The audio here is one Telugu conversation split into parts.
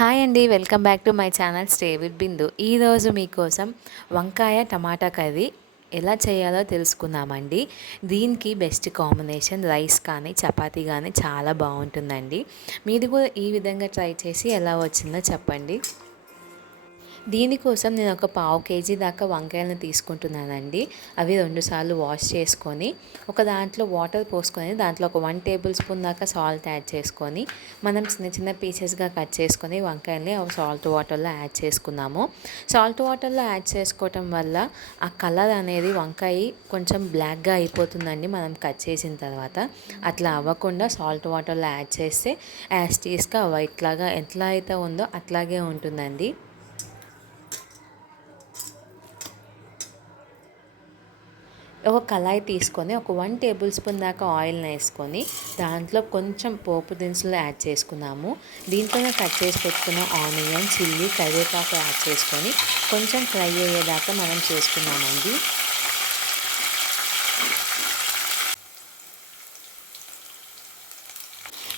హాయ్ అండి, welcome back to my channel stay with Bindu. ఈరోజు మీకోసం వంకాయ టమాటా కర్రీ ఎలా చేయాలో తెలుసుకుందామండి. దీనికి బెస్ట్ కాంబినేషన్ రైస్ కానీ చపాతీ కానీ చాలా బాగుంటుందండి. మీరు కూడా ఈ విధంగా ట్రై చేసి ఎలా వచ్చిందో చెప్పండి. దీనికోసం నేను ఒక పావు కేజీ దాకా వంకాయలను తీసుకుంటున్నానండి. అవి 2 సార్లు వాష్ చేసుకొని ఒక దాంట్లో వాటర్ పోసుకొని దాంట్లో ఒక 1 టేబుల్ స్పూన్ దాకా సాల్ట్ యాడ్ చేసుకొని మనం చిన్న చిన్న పీసెస్గా కట్ చేసుకొని వంకాయల్ని సాల్ట్ వాటర్లో యాడ్ చేసుకున్నాము. సాల్ట్ వాటర్లో యాడ్ చేసుకోవటం వల్ల ఆ కలర్ అనేది వంకాయ కొంచెం బ్లాక్గా అయిపోతుందండి మనం కట్ చేసిన తర్వాత. అట్లా అవ్వకుండా సాల్ట్ వాటర్లో యాడ్ చేస్తే యాజ్ టీస్గా వైట్ లాగా ఎట్లా అయితే ఉందో అట్లాగే ఉంటుందండి. ఒక కళాయి తీసుకొని ఒక 1 టేబుల్ స్పూన్ దాకా ఆయిల్ని వేసుకొని దాంట్లో కొంచెం పోపు దినుసులు యాడ్ చేసుకున్నాము. దీంట్లోనే కట్ చేసి పెట్టుకున్న ఆనియన్, చిల్లీ, కరివేపాకు యాడ్ చేసుకొని కొంచెం ఫ్రై అయ్యేదాకా మనం చేసుకున్నామండి.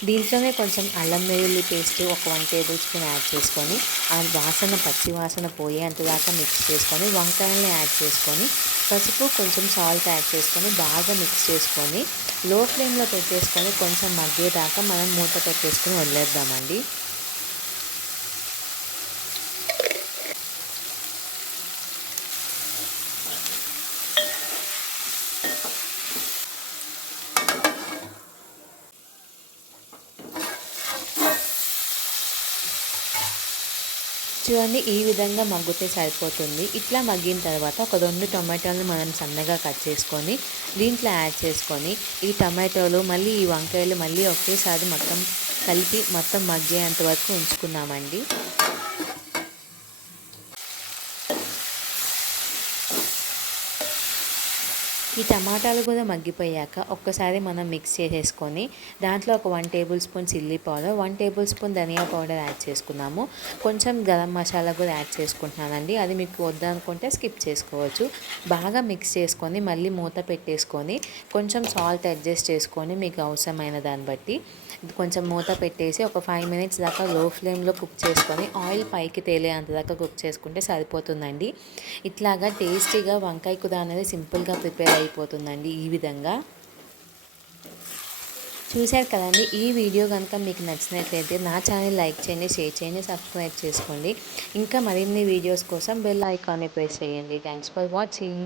దీంట్లోనే కొంచెం అల్లం వెల్లుల్లి పేస్ట్ ఒక 1 టేబుల్ స్పూన్ యాడ్ చేసుకొని ఆ పచ్చి వాసన పోయేంతదాకా మిక్స్ చేసుకొని వంకాయల్ని యాడ్ చేసుకొని పసుపు కొంచెం సాల్ట్ యాడ్ చేసుకొని బాగా మిక్స్ చేసుకొని లో ఫ్లేమ్లో పెట్టేసుకొని కొంచెం మగ్గేదాకా మనం మూత పెట్టేసుకొని వదిలేద్దామండి. చూడండి, ఈ విధంగా మగ్గితే సరిపోతుంది. ఇట్లా మగ్గిన తర్వాత ఒక 2 టొమాటోలను మనం సన్నగా కట్ చేసుకొని దీంట్లో యాడ్ చేసుకొని ఈ టమాటోలు మళ్ళీ ఈ వంకాయలు మళ్ళీ ఒకేసారి మొత్తం కలిపి మొత్తం మగ్గేంత వరకు ఉంచుకున్నామండి. ఈ టమాటాలు కూడా మగ్గిపోయాక ఒక్కసారి మనం మిక్స్ చేసేసుకొని దాంట్లో ఒక 1 table spoon chilli powder, 1 table spoon ధనియా పౌడర్ యాడ్ చేసుకున్నాము. కొంచెం గరం మసాలా కూడా యాడ్ చేసుకుంటున్నానండి. అది మీకు వద్దనుకుంటే స్కిప్ చేసుకోవచ్చు. బాగా మిక్స్ చేసుకొని మళ్ళీ మూత పెట్టేసుకొని కొంచెం సాల్ట్ అడ్జస్ట్ చేసుకొని మీకు అవసరమైన దాన్ని బట్టి కొంచెం మూత పెట్టేసి ఒక 5 మినిట్స్ దాకా లో ఫ్లేమ్లో కుక్ చేసుకొని ఆయిల్ పైకి తేలేంత దాకా కుక్ చేసుకుంటే సరిపోతుందండి. ఇట్లాగా టేస్టీగా వంకాయ కూర అనేది సింపుల్గా ప్రిపేర్ అయిపోతుందండి. ఈ విధంగా చూశారు కదండి. ఈ వీడియో కనుక మీకు నచ్చినట్లయితే నా ఛానల్ లైక్ చేయండి, షేర్ చేయండి, సబ్స్క్రైబ్ చేసుకోండి. ఇంకా మరిన్ని వీడియోస్ కోసం బెల్ ఐకాన్ని ప్రెస్ చేయండి. Thanks for watching.